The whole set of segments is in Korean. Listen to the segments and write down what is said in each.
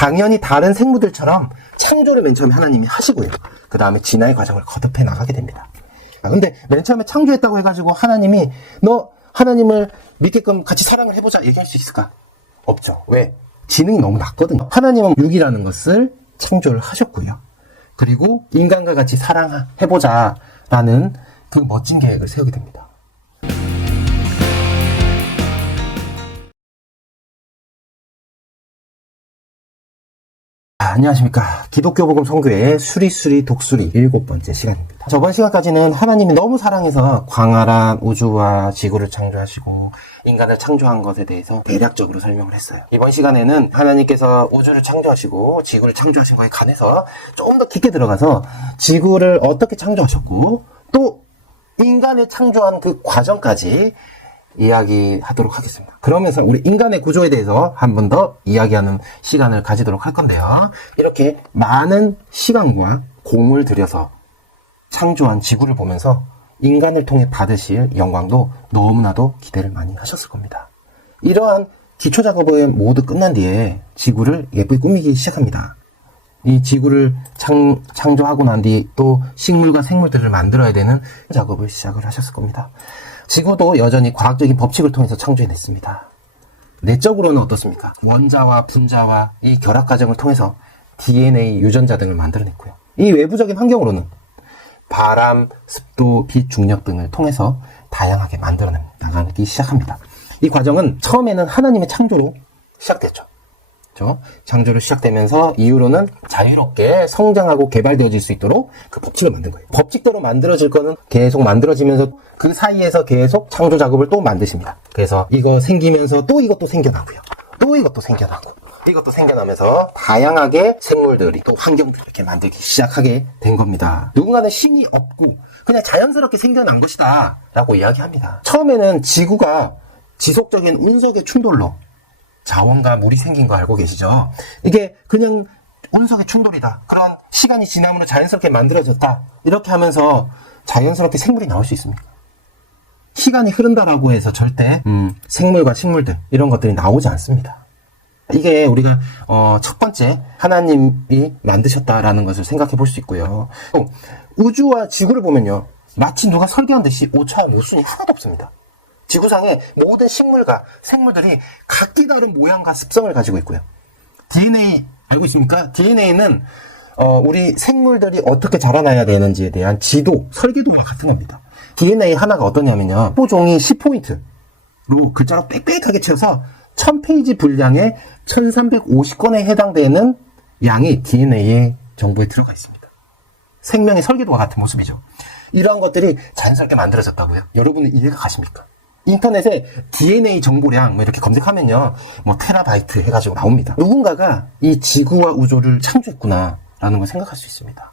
당연히 다른 생물들처럼 창조를 맨 처음에 하나님이 하시고요. 그 다음에 진화의 과정을 거듭해 나가게 됩니다. 근데 맨 처음에 창조했다고 해가지고 하나님이 너 하나님을 믿게끔 같이 사랑을 해보자 얘기할 수 있을까? 없죠. 왜? 지능이 너무 낮거든요. 하나님은 육이라는 것을 창조를 하셨고요. 그리고 인간과 같이 사랑해보자라는 그 멋진 계획을 세우게 됩니다. 안녕하십니까. 기독교 복음 선교회의 수리수리 독수리 7번째 시간입니다. 저번 시간까지는 하나님이 너무 사랑해서 광활한 우주와 지구를 창조하시고 인간을 창조한 것에 대해서 대략적으로 설명을 했어요. 이번 시간에는 하나님께서 우주를 창조하시고 지구를 창조하신 거에 관해서 좀 더 깊게 들어가서 지구를 어떻게 창조하셨고 또 인간을 창조한 그 과정까지 이야기하도록 하겠습니다. 그러면서 우리 인간의 구조에 대해서 한 번 더 이야기하는 시간을 가지도록 할 건데요. 이렇게 많은 시간과 공을 들여서 창조한 지구를 보면서 인간을 통해 받으실 영광도 너무나도 기대를 많이 하셨을 겁니다. 이러한 기초 작업을 모두 끝난 뒤에 지구를 예쁘게 꾸미기 시작합니다. 이 지구를 창조하고 난 뒤 또 식물과 생물들을 만들어야 되는 작업을 시작을 하셨을 겁니다. 지구도 여전히 과학적인 법칙을 통해서 창조해냈습니다. 내적으로는 어떻습니까? 원자와 분자와 이 결합 과정을 통해서 DNA 유전자 등을 만들어냈고요. 이 외부적인 환경으로는 바람, 습도, 빛, 중력 등을 통해서 다양하게 만들어 나가기 시작합니다. 이 과정은 처음에는 하나님의 창조로 시작됐죠. 창조로 시작되면서 이후로는 자유롭게 성장하고 개발되어질 수 있도록 그 법칙을 만든 거예요. 법칙대로 만들어질 거는 계속 만들어지면서 그 사이에서 계속 창조 작업을 또 만드십니다. 그래서 이거 생기면서 또 이것도 생겨나고요. 또 이것도 생겨나고 이것도 생겨나면서 다양하게 생물들이 또 환경들을 이렇게 만들기 시작하게 된 겁니다. 누군가는 신이 없고 그냥 자연스럽게 생겨난 것이다 라고 이야기합니다. 처음에는 지구가 지속적인 운석의 충돌로 자원과 물이 생긴 거 알고 계시죠? 이게 그냥 운석의 충돌이다. 그런 시간이 지남으로 자연스럽게 만들어졌다. 이렇게 하면서 자연스럽게 생물이 나올 수 있습니까? 시간이 흐른다라고 해서 절대 생물과 식물들 이런 것들이 나오지 않습니다. 이게 우리가 첫 번째 하나님이 만드셨다라는 것을 생각해 볼 수 있고요. 또 우주와 지구를 보면요. 마치 누가 설계한 듯이 오차와 모순이 하나도 없습니다. 지구상의 모든 식물과 생물들이 각기 다른 모양과 습성을 가지고 있고요. DNA 알고 있습니까? DNA는 우리 생물들이 어떻게 자라나야 되는지에 대한 지도, 설계도와 같은 겁니다. DNA 하나가 어떠냐면요. 포종이 10포인트로 글자로 빽빽하게 채워서 1000페이지 분량의 1350건에 해당되는 양이 DNA 정보에 들어가 있습니다. 생명의 설계도와 같은 모습이죠. 이러한 것들이 자연스럽게 만들어졌다고요. 여러분은 이해가 가십니까? 인터넷에 DNA 정보량 이렇게 검색하면요. 테라바이트 해가지고 나옵니다. 누군가가 이 지구와 우주를 창조했구나 라는 걸 생각할 수 있습니다.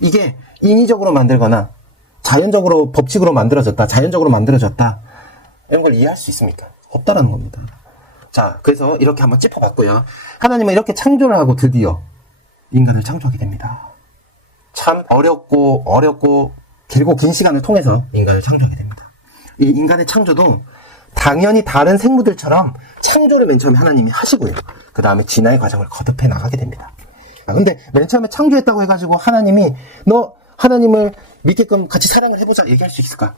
이게 인위적으로 만들거나 자연적으로 법칙으로 만들어졌다. 자연적으로 만들어졌다. 이런 걸 이해할 수 있습니까? 없다라는 겁니다. 자, 그래서 이렇게 한번 짚어봤고요. 하나님은 이렇게 창조를 하고 드디어 인간을 창조하게 됩니다. 참 어렵고 길고 긴 시간을 통해서 인간을 창조하게 됩니다. 이 인간의 창조도 당연히 다른 생물들처럼 창조를 맨 처음에 하나님이 하시고요. 그 다음에 진화의 과정을 거듭해 나가게 됩니다. 근데 맨 처음에 창조했다고 해가지고 하나님이 너 하나님을 믿게끔 같이 사랑을 해보자 얘기할 수 있을까?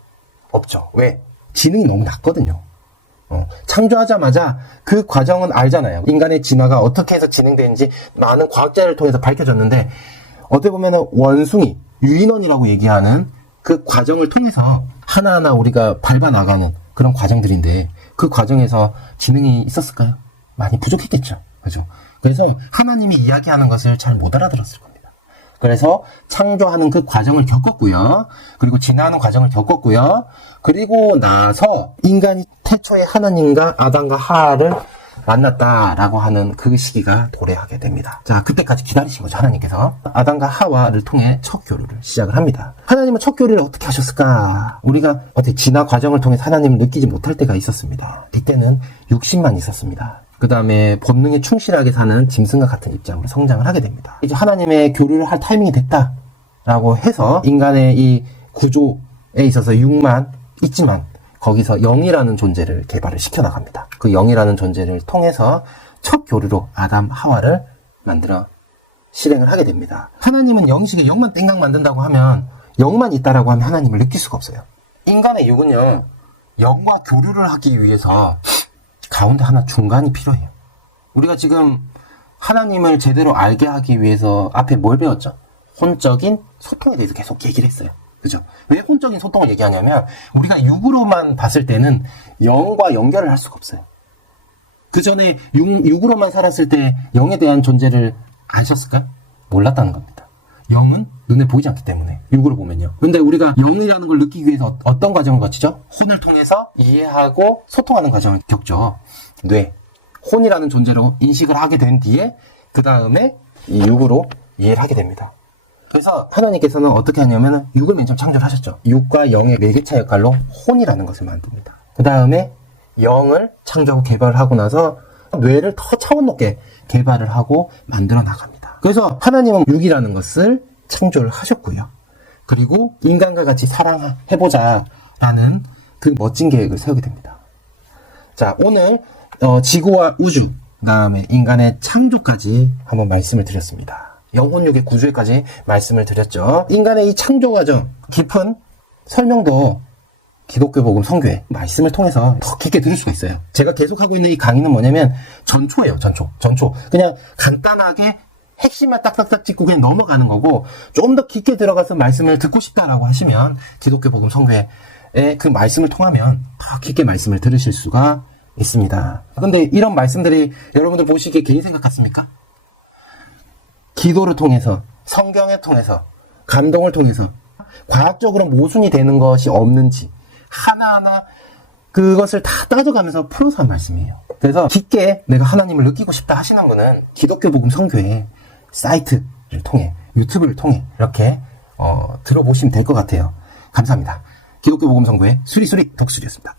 없죠. 왜? 지능이 너무 낮거든요. 창조하자마자 그 과정은 알잖아요. 인간의 진화가 어떻게 해서 진행되는지 많은 과학자를 통해서 밝혀졌는데 어떻게 보면 원숭이, 유인원이라고 얘기하는 그 과정을 통해서 하나하나 우리가 밟아나가는 그런 과정들인데 그 과정에서 지능이 있었을까요? 많이 부족했겠죠. 그죠? 그래서 하나님이 이야기하는 것을 잘 못 알아들었을 겁니다. 그래서 창조하는 그 과정을 겪었고요. 그리고 진화하는 과정을 겪었고요. 그리고 나서 인간이 태초에 하나님과 아담과 하와를 만났다라고 하는 그 시기가 도래하게 됩니다. 자, 그때까지 기다리신 거죠, 하나님께서. 아담과 하와를 통해 첫 교류를 시작을 합니다. 하나님은 첫 교류를 어떻게 하셨을까? 우리가 어떻게 진화 과정을 통해서 하나님을 느끼지 못할 때가 있었습니다. 이때는 육신만 있었습니다. 그 다음에 본능에 충실하게 사는 짐승과 같은 입장으로 성장을 하게 됩니다. 이제 하나님의 교류를 할 타이밍이 됐다라고 해서 인간의 이 구조에 있어서 육만 있지만 거기서 영이라는 존재를 개발을 시켜나갑니다. 그 영이라는 존재를 통해서 첫 교류로 아담, 하와를 만들어 실행을 하게 됩니다. 하나님은 영식에 영만 땡강 만든다고 하면, 영만 있다라고 하면 하나님을 느낄 수가 없어요. 인간의 육은요, 영과 교류를 하기 위해서 가운데 하나 중간이 필요해요. 우리가 지금 하나님을 제대로 알게 하기 위해서 앞에 뭘 배웠죠? 혼적인 소통에 대해서 계속 얘기를 했어요. 그죠? 왜 혼적인 소통을 얘기하냐면, 우리가 육으로만 봤을 때는 영과 연결을 할 수가 없어요. 그 전에 육으로만 살았을 때 영에 대한 존재를 아셨을까요? 몰랐다는 겁니다. 영은 눈에 보이지 않기 때문에, 육으로 보면요. 근데 우리가 영이라는 걸 느끼기 위해서 어떤 과정을 거치죠? 혼을 통해서 이해하고 소통하는 과정을 겪죠. 뇌. 혼이라는 존재로 인식을 하게 된 뒤에, 그 다음에 이 육으로 이해를 하게 됩니다. 그래서 하나님께서는 어떻게 하냐면, 육을 맨 처음 창조를 하셨죠. 육과 영의 매개차 역할로 혼이라는 것을 만듭니다. 그 다음에 영을 창조하고 개발을 하고 나서 뇌를 더 차원 높게 개발을 하고 만들어 나갑니다. 그래서 하나님은 육이라는 것을 창조를 하셨고요. 그리고 인간과 같이 사랑해보자 라는 그 멋진 계획을 세우게 됩니다. 자, 오늘 지구와 우주, 그 다음에 인간의 창조까지 한번 말씀을 드렸습니다. 영혼육의 구조에까지 말씀을 드렸죠. 인간의 이 창조 과정, 깊은 설명도 기독교 복음 선교회 말씀을 통해서 더 깊게 들을 수가 있어요. 제가 계속 하고 있는 이 강의는 뭐냐면 전초예요. 전초. 그냥 간단하게 핵심만 딱딱딱 짚고 그냥 넘어가는 거고, 좀 더 깊게 들어가서 말씀을 듣고 싶다라고 하시면 기독교 복음 선교회의 그 말씀을 통하면 더 깊게 말씀을 들으실 수가 있습니다. 근데 이런 말씀들이 여러분들 보시기에 개인 생각 같습니까? 기도를 통해서, 성경을 통해서, 감동을 통해서 과학적으로 모순이 되는 것이 없는지 하나하나 그것을 다 따져가면서 풀어서 한 말씀이에요. 그래서 깊게 내가 하나님을 느끼고 싶다 하시는 분은 기독교 복음 선교회 사이트를 통해, 유튜브를 통해 이렇게 들어보시면 될 것 같아요. 감사합니다. 기독교 복음 선교회 수리수리 독수리였습니다.